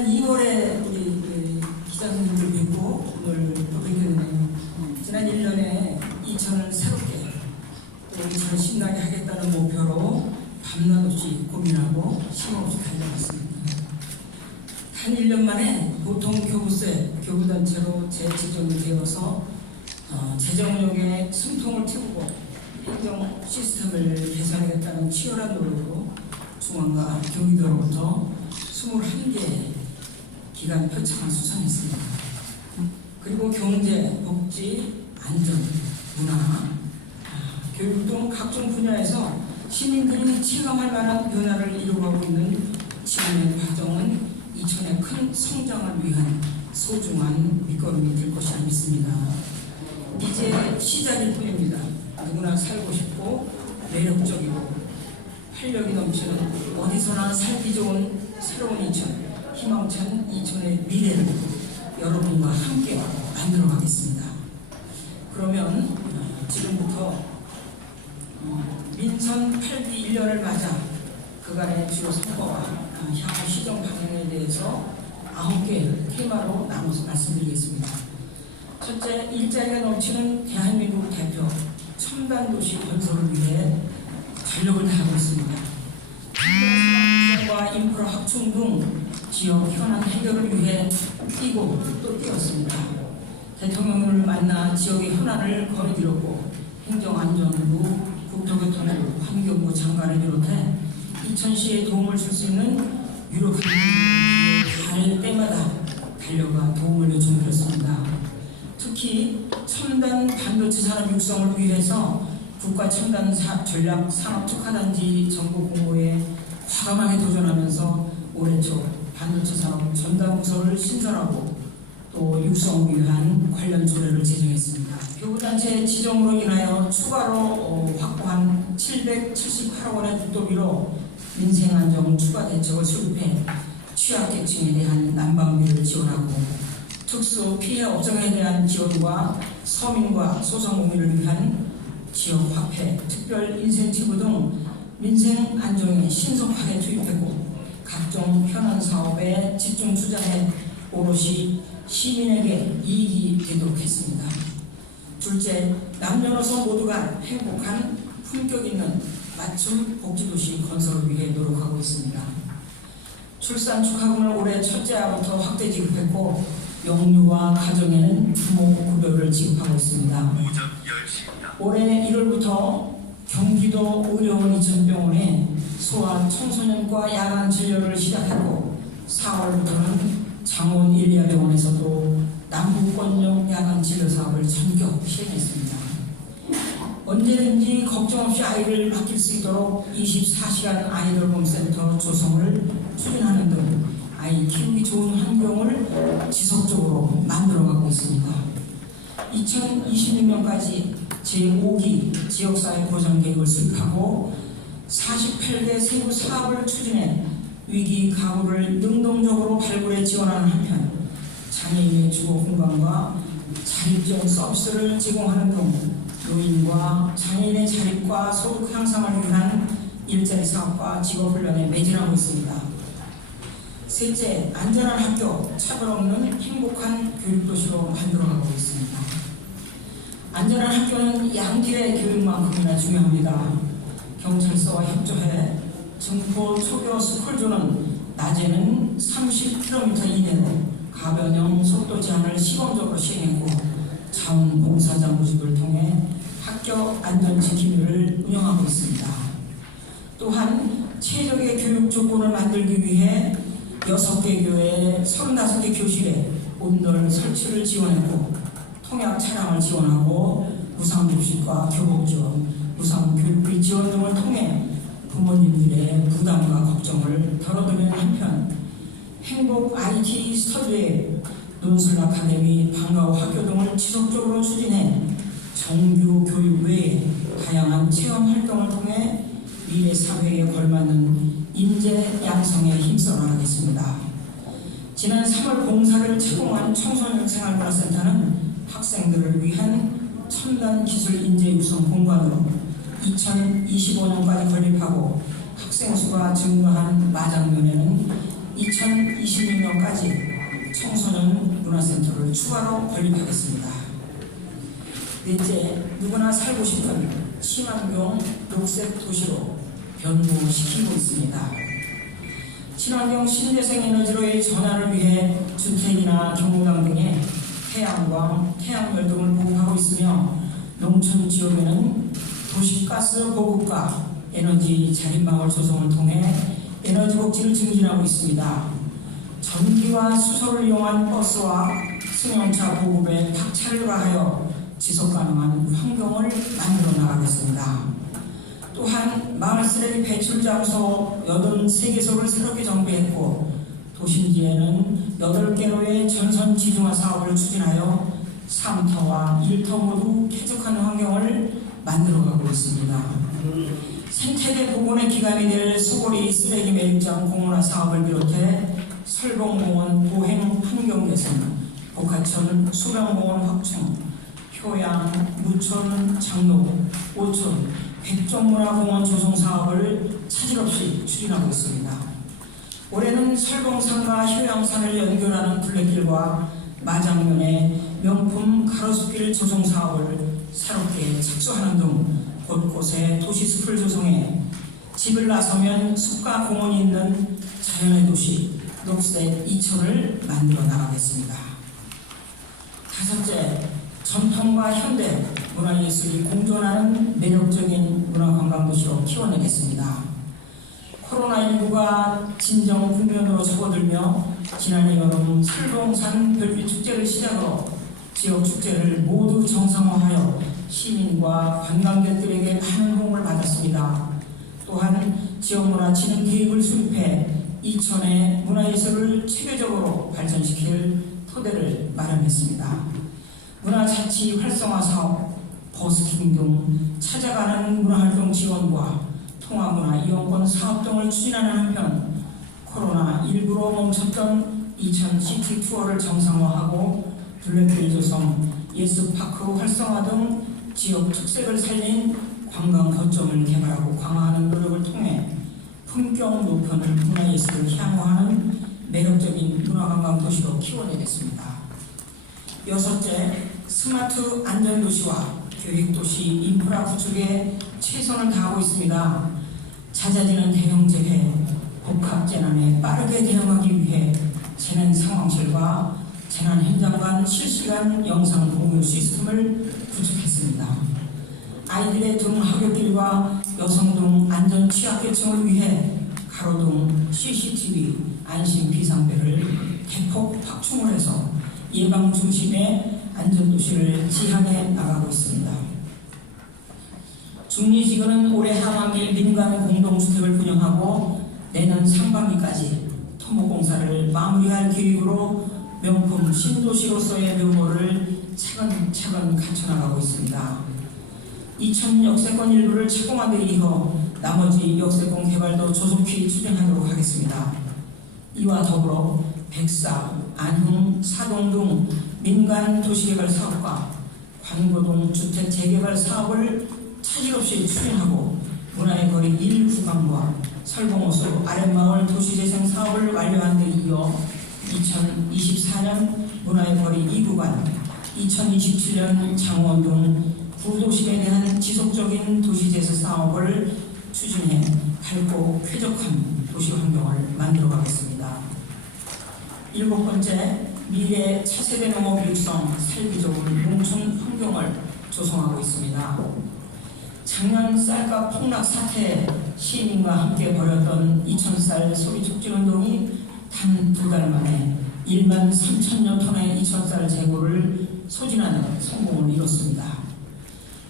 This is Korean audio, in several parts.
지난 2월에 우리 기자 선생님들 뵙고 오늘 또 뵙게 되네요. 지난 1년에 이천을 새롭게 또 이천을 신나게 하겠다는 목표로 밤낮 없이 고민하고 쉼없이 달려왔습니다. 한 1년 만에 보통 교부세, 교부단체로 재지정이 되어서 재정력에 숨통을 틔우고 행정 시스템을 개선하겠다는 치열한 노력으로 중앙과 경기도로부터 21개 기관 표창을 수상했습니다. 그리고 경제, 복지, 안전, 문화, 교육 등 각종 분야에서 시민들이 체감할 만한 변화를 이루어가고 있는 지금의 과정은 이천의 큰 성장을 위한 소중한 밑거름이 될 것이라 믿습니다. 이제 시작일 뿐입니다. 누구나 살고 싶고 매력적이고 활력이 넘치는 어디서나 살기 좋은 새로운 이천, 희망찬 이천의 미래를 여러분과 함께 만들어 가겠습니다. 그러면 지금부터 민선 8기 1년을 맞아 그간의 주요 성과와 향후 시정 방향에 대해서 9개 테마로 나눠서 말씀드리겠습니다. 첫째, 일자리가 넘치는 대한민국 대표 첨단 도시 건설을 위해 전력을 다하고 있습니다. 과 인프라 확충 등 지역 현안 해결을 위해 뛰고 또 뛰었습니다. 대통령을 만나 지역의 현안을 거느들었고 행정안전부, 국토교통부, 환경부 장관을 비롯해 이천시에 도움을 줄 수 있는 유력한 기회를 갈 때마다 달려가 도움을 요청드렸습니다. 특히 첨단 반도체 산업 육성을 위해서 국가 첨단 전략 산업 특화단지 정보 공모에 과감하게 도전하면서 올해 초 반도체 산업 전담 부서를 신설하고 또 육성을 위한 관련 조례를 제정했습니다. 교부단체 지정으로 인하여 추가로 확보한 778억 원의 국도비로 민생안정 추가 대책을 수립해 취약계층에 대한 난방비를 지원하고 특수 피해 업종에 대한 지원과 서민과 소상공인을 위한 지역 화폐, 특별 인센티브 등 민생 안정에 신속하게 투입했고 각종 현안 사업에 집중 투자해 오롯이 시민에게 이익이 되도록 했습니다. 둘째, 남녀노소 모두가 행복한 품격 있는 맞춤 복지도시 건설을 위해 노력하고 있습니다. 출산 축하금을 올해 첫째아부터 확대 지급했고 영유아 가정에는 부모 급여를 지급하고 있습니다. 올해 1월부터 경기도 의료원 이천병원에 소아 청소년과 야간 진료를 시작했고 4월부터는 장원 일리아병원에서도 남북권역 야간 진료 사업을 전격 시행했습니다. 언제든지 걱정 없이 아이를 맡길 수 있도록 24시간 아이돌봄센터 조성을 추진하는 등 아이 키우기 좋은 환경을 지속적으로 만들어가고 있습니다. 2026년까지 제5기 지역사회 보장 계획을 수립하고 48개 세부 사업을 추진해 위기 가구를 능동적으로 발굴해 지원하는 한편 장애인의 주거 공간과 자립지원 서비스를 제공하는 등 노인과 장애인의 자립과 소득 향상을 위한 일자리 사업과 직업훈련에 매진하고 있습니다. 셋째, 안전한 학교, 차별 없는 행복한 교육도시로 만들어가고 있습니다. 안전한 학교는 양질의 교육만큼이나 중요합니다. 경찰서와 협조해 증포 초교 스쿨존은 낮에는 30km 이내로 가변형 속도 제한을 시범적으로 시행했고 자원봉사자무직을 통해 학교 안전지킴이를 운영하고 있습니다. 또한 최적의 교육 조건을 만들기 위해 6개 교회 35개 교실에 온돌 설치를 지원했고 통학 차량을 지원하고 무상급식과 교복 지원, 무상교육비 지원 등을 통해 부모님들의 부담과 걱정을 덜어드리는 한편 행복 IT 스터디에 논술 아카데미, 방과후 학교 등을 지속적으로 추진해 정규 교육 외에 다양한 체험 활동을 통해 미래 사회에 걸맞는 인재 양성에 힘써 나가겠습니다. 지난 3월 공사를 착공한 청소년 생활문화센터는 학생들을 위한 첨단 기술 인재 육성 공간으로 2025년까지 건립하고 학생 수가 증가한 마장면에는 2026년까지 청소년 문화센터를 추가로 건립하겠습니다. 넷째, 누구나 살고 싶은 친환경 녹색 도시로 변모시키고 있습니다. 친환경 신재생 에너지로의 전환을 위해 주택이나 경로당 등에 태양광, 태양열 등을 보급하고 있으며 농촌 지역에는 도시가스 보급과 에너지 자립마을 조성을 통해 에너지 복지를 증진하고 있습니다. 전기와 수소를 이용한 버스와 승용차 보급에 박차를 가하여 지속가능한 환경을 만들어 나가겠습니다. 또한 마을 쓰레기 배출 장소 83개소를 새롭게 정비했고 도심지에는 8개로의 전선 지중화 사업을 추진하여 3터와 1터 모두 쾌적한 환경을 만들어가고 있습니다. 생태계 복원의 기간이 될 수고리 쓰레기 매립장 공원화 사업을 비롯해 설봉공원 보행 환경 개선, 복하천 수변공원 확충, 효양, 무천, 장로, 오촌, 백종문화공원 조성 사업을 차질 없이 추진하고 있습니다. 올해는 설봉산과 효양산을 연결하는 둘레길과 마장면의 명품 가로수길 조성 사업을 새롭게 착수하는 등 곳곳에 도시숲을 조성해 집을 나서면 숲과 공원이 있는 자연의 도시 녹색 이천을 만들어 나가겠습니다. 다섯째, 전통과 현대, 문화예술이 공존하는 매력적인 문화관광도시로 키워내겠습니다. 코로나19가 진정 국면으로 접어들며 지난해 여름 설봉산 별빛축제를 시작으로 지역 축제를 모두 정상화하여 시민과 관광객들에게 많은 호응을 받았습니다. 또한 지역문화진흥 계획을 수립해 이천의 문화예술을 체계적으로 발전시킬 토대를 마련했습니다. 문화자치 활성화 사업, 버스킹 등 찾아가는 문화활동 지원과 통화문화 이용권 사업 등을 추진하는 한편 코로나19로 멈췄던 이천 시티 투어를 정상화하고 둘레길 조성, 예술파크 활성화 등 지역 특색을 살린 관광 거점을 개발하고 강화하는 노력을 통해 품격 높은 문화예술을 향유하는 매력적인 문화관광 도시로 키워내겠습니다. 여섯째, 스마트 안전도시와 교육도시 인프라 구축에 최선을 다하고 있습니다. 잦아지는 대형재해, 복합재난에 빠르게 대응하기 위해 재난 상황실과 재난 현장 간 실시간 영상 공유 시스템을 구축했습니다. 아이들의 등하굣길과 여성 등 안전 취약계층을 위해 가로등 CCTV 안심 비상벨을 대폭 확충을 해서 예방 중심의 안전도시를 지향해 나가고 있습니다. 중리지구는 올해 하반기 민간 공동주택을 분양하고 내년 상반기까지 토목공사를 마무리할 계획으로 명품 신도시로서의 면모를 차근차근 갖춰나가고 있습니다. 이천 역세권 일부를 착공한 데 이어 나머지 역세권 개발도 조속히 추진하도록 하겠습니다. 이와 더불어 백사, 안흥, 사동 등 민간 도시개발 사업과 관고동 주택 재개발 사업을 차질 없이 추진하고 문화의 거리 1구간과 설봉호수 아랫마을 도시재생 사업을 완료한 데 이어 2024년 문화의 거리 2구간, 2027년 장원 등 구도심에 대한 지속적인 도시재생 사업을 추진해 밝고 쾌적한 도시 환경을 만들어가겠습니다. 일곱 번째, 미래 차세대 농업 육성 살기 좋은 농촌 환경을 조성하고 있습니다. 작년 쌀값 폭락 사태에 시민과 함께 벌였던 이천쌀 소비 촉진 운동이 단 2달 만에 1만 3천여 톤의 이천쌀 재고를 소진하는 성공을 이뤘습니다.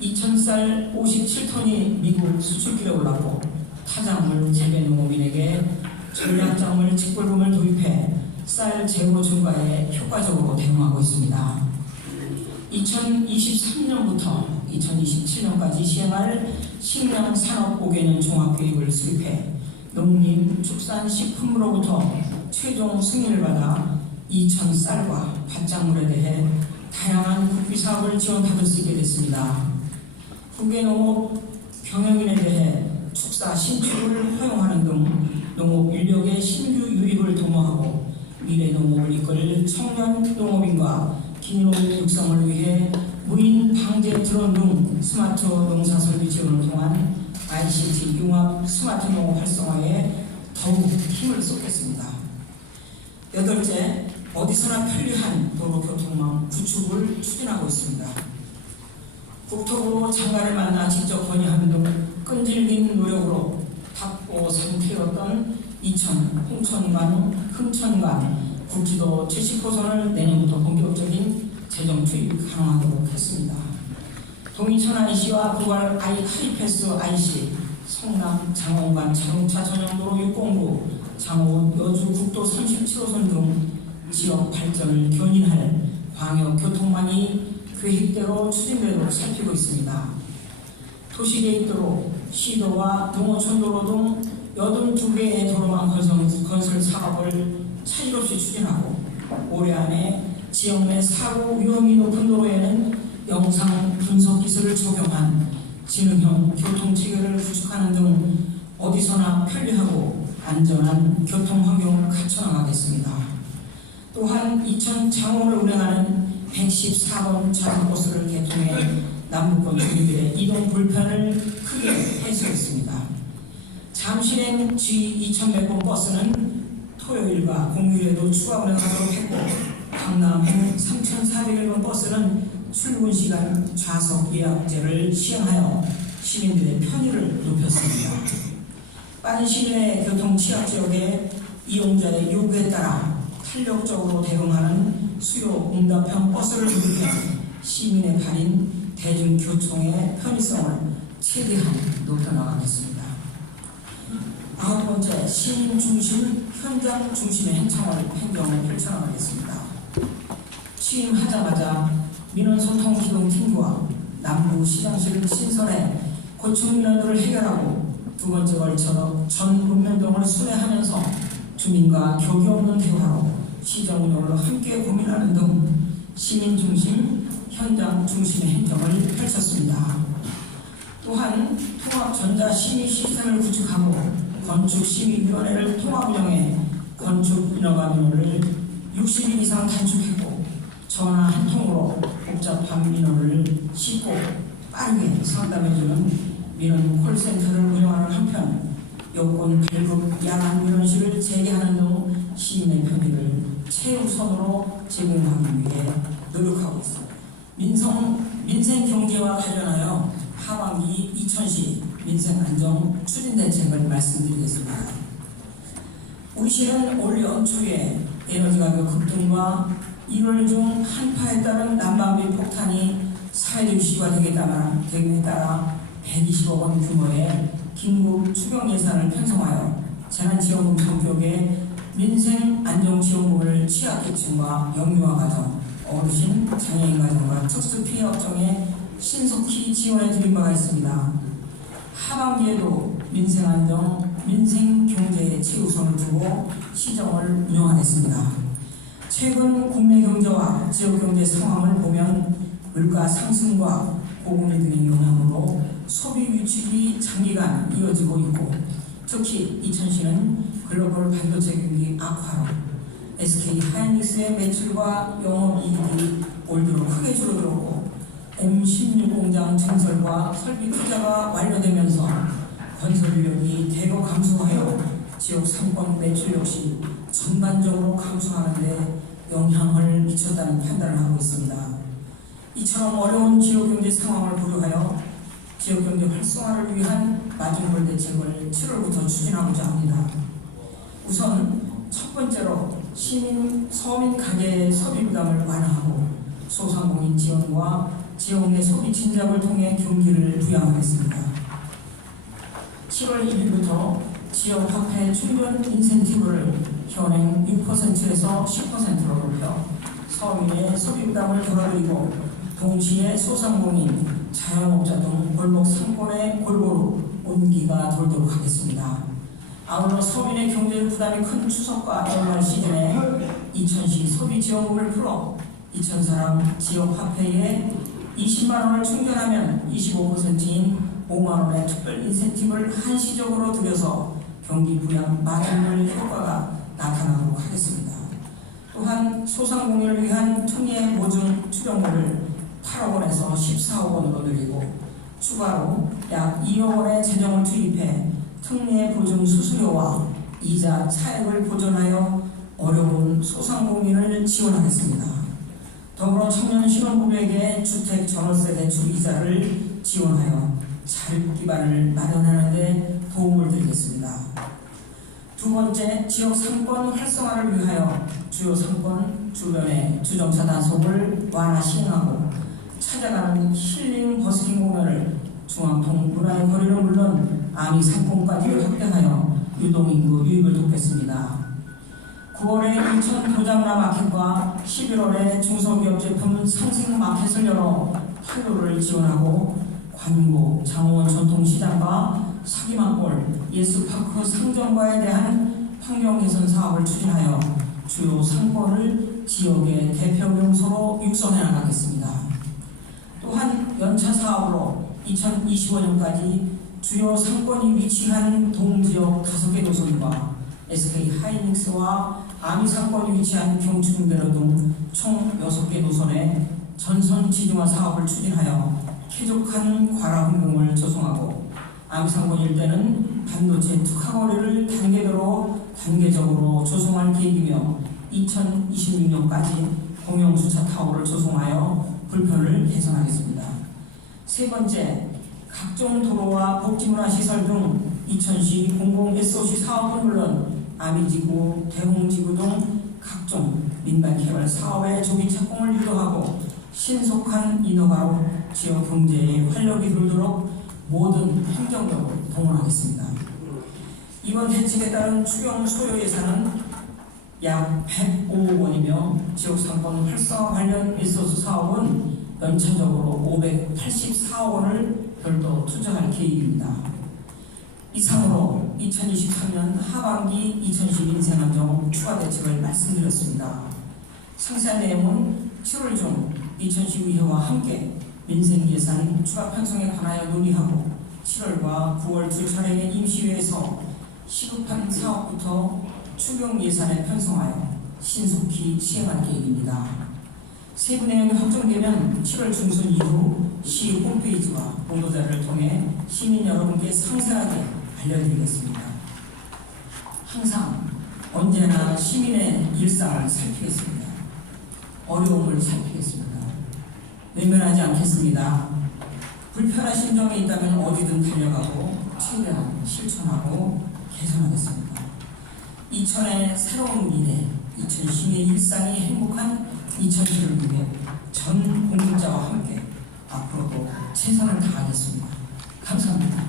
이천쌀 57톤이 미국 수출길에 올랐고 타작물 재배농업인에게 전략작물 직불금을 도입해 쌀 재고 증가에 효과적으로 대응하고 있습니다. 2023년부터 2027년까지 시행할 식량 산업 5개년 종합계획을 수립해 농림, 축산, 식품으로부터 최종 승인을 받아 이천 쌀과 밭작물에 대해 다양한 국비 사업을 지원받을 수 있게 됐습니다. 후계농업 경영인에 대해 축사 신축을 허용하는 등 농업 인력의 신규 유입을 도모하고 미래 농업을 이끌 청년 농업인과 기농 육성을 위해 무인 방제 드론 등 스마트 농사 설비 지원을 통한 ICT 융합 스마트 농업 활성화에 더욱 힘을 쏟겠습니다. 여덟째, 어디서나 편리한 도로 교통망 구축을 추진하고 있습니다. 국토부 장관을 만나 직접 건의하는 등 끈질긴 노력으로 답보 상태였던 이천, 홍천간, 흥천간 국지도 70호선을 내년부터 본격적인 재정 투입 가능하도록 했습니다. 동인천 IC와 부활 하이패스 IC, 성남 장원간 자동차 전용도로 609, 장원 여주 국도 37호선 등 지역 발전을 견인할 광역 교통망이 계획대로 추진되도록 살피고 있습니다. 도시계획도로, 시도와 농어촌도로 등 82개의 도로망 건설 사업을 차질 없이 추진하고 올해 안에 지역 내 사고 위험이 높은 도로에는 영상 분석 기술을 적용한 지능형 교통체계를 구축하는 등 어디서나 편리하고 안전한 교통 환경을 갖춰나가겠습니다. 또한 이천 장원을 운행하는 114번 자전버스를 개통해 남부권 주민들의 이동 불편을 크게 해소했습니다. 잠실행 G2100번 버스는 토요일과 공휴일에도 추가 운행하도록 했고, 강남행 3401번 버스는 출근 시간 좌석 예약제를 시행하여 시민들의 편의를 높였습니다. 빠른 시일 내에 교통 취약 지역의 이용자의 요구에 따라 탄력적으로 대응하는 수요 응답형 버스를 도입해 시민의 발인 대중교통의 편의성을 최대한 높여나가겠습니다. 9번째, 시민 중심, 현장 중심의 행정을 펼쳐나가겠습니다. 취임하자마자 민원소통기동팀과 남부시장실 신설해 고충 민원들을 해결하고 두 번째 걸쳐 전 읍면동을 순회하면서 주민과 격이 없는 대화로 시정 운영을 함께 고민하는 등 시민 중심, 현장 중심의 행정을 펼쳤습니다. 또한 통합전자심의 시스템을 구축하고 건축심의위원회를 통합 운영해 건축인허가 민원을 60일 이상 단축했고 전화 한 통으로 복잡한 민원을 쉽고 빠르게 상담해주는 민원 콜센터를 운영하는 한편 여권 발급 야간 민원실을 재개하는 등 시민의 편의를 최우선으로 제공하기 위해 노력하고 있습니다. 민생 경제와 관련하여 하반기 이천시 민생안정 추진대책을 말씀드리겠습니다. 우리 시는 올 연초에 에너지가격 급등과 1월 중 한파에 따른 난방비 폭탄이 사회적 이슈가 되기에 따라 120억 원 규모의 긴급 추경 예산을 편성하여 재난지원금 성격의 민생안정지원금을 취약계층과 영유아 가정, 어르신, 장애인 가정과 특수피해 업종에 신속히 지원해 드린 바가 있습니다. 하반기에도 민생안정, 민생경제에 최우선을 두고 시정을 운영하겠습니다. 최근 국내 경제와 지역 경제 상황을 보면 물가 상승과 고금리 등의 영향으로 소비 위축이 장기간 이어지고 있고, 특히 이천시는 글로벌 반도체 경기 악화로 SK 하이닉스의 매출과 영업이익이 올 들어 크게 줄어들었고, M16 공장 증설과 설비 투자가 완료되면서 건설 인력이 대거 감소하여 지역 상권 매출 역시 전반적으로 감소하는 데 영향을 미쳤다는 판단을 하고 있습니다. 이처럼 어려운 지역경제 상황을 고려하여 지역경제 활성화를 위한 마진골 대책을 7월부터 추진하고자 합니다. 우선 첫 번째로 서민 가계의 소비 부담을 완화하고 소상공인 지원과 지역 내 소비 진작을 통해 경기를 부양하겠습니다. 7월 1일부터 지역 화폐 충전 인센티브를 현행 6%에서 10%로 높여 서민의 소비 부담을 덜어드리고, 동시에 소상공인, 자영업자 등 골목 상권에 골고루 온기가 돌도록 하겠습니다. 아울러 서민의 경제 부담이 큰 추석과 연말 시즌에 이천시 소비지원금을 풀어 이천사랑 지역 화폐에 20만원을 충전하면 25%인 5만원의 특별 인센티브를 한시적으로 들여서 경기 부양 마련을 효과가 나타나도록 하겠습니다. 또한 소상공인을 위한 특례 보증 출연금을 8억 원에서 14억 원으로 늘리고 추가로 약 2억 원의 재정을 투입해 특례 보증 수수료와 이자 차액을 보전하여 어려운 소상공인을 지원하겠습니다. 더불어 청년 신혼부부에게 주택 전월세 대출 이자를 지원하여 자립 기반을 마련하는 데 도움을 드리겠습니다. 두 번째, 지역 상권 활성화를 위하여 주요 상권 주변의 주정차 단속을 완화 시행하고 찾아가는 힐링 버스킹 공연을 중앙통 문화의 거리를 물론 아미 상권까지 확대하여 유동인구 유입을 돕겠습니다. 9월에 인천 도장라 마켓과 11월에 중소기업 제품 상생 마켓을 열어 판로를 지원하고 관고, 장원 전통시장과 사기만골, 예술파크 상점과에 대한 환경 개선 사업을 추진하여 주요 상권을 지역의 대표 명소로 육성해 나가겠습니다. 또한 연차 사업으로 2025년까지 주요 상권이 위치한 동지역 5개 노선과 SK 하이닉스와 아미 상권이 위치한 경축대로 등 총 6개 노선의 전선 지중화 사업을 추진하여 쾌적한 관화 환경을 조성하고 아미 상권 일대는 반도체 특화거리를 단계적으로 조성할 계획이며 2026년까지 공영주차 타워를 조성하여 불편을 개선하겠습니다. 세 번째, 각종 도로와 복지문화시설 등 이천시 공공 SOC 사업은 물론 아미지구, 대홍지구 등 각종 민간개발 사업의 조기 착공을 유도하고 신속한 인허가로 지역 경제에 활력이 돌도록 모든 행정력을 동원하겠습니다. 이번 대책에 따른 추경 소요 예산은 약 105억 원이며 지역 상권 활성화 관련 리소스 사업은 연차적으로 584억 원을 별도 투자할 계획입니다. 이상으로 2023년 하반기 2010 민생안정 추가 대책을 말씀드렸습니다. 상세한 내용은 7월 중 2010 의회와 함께 민생예산 추가 편성에 관하여 논의하고 7월과 9월 두 차례의 임시회에서 시급한 사업부터 추경 예산에 편성하여 신속히 시행할 계획입니다. 세부 내용이 확정되면 7월 중순 이후 시 홈페이지와 보도자료를 통해 시민 여러분께 상세하게 알려드리겠습니다. 항상 언제나 시민의 일상을 살피겠습니다. 어려움을 살피겠습니다. 외면하지 않겠습니다. 불편하신 점이 있다면 어디든 달려가고 최대한 실천하고 개선하겠습니다. 이천의 새로운 미래, 이천 시민의 일상이 행복한 이천시를 위해 전 공직자와 함께 앞으로도 최선을 다하겠습니다. 감사합니다.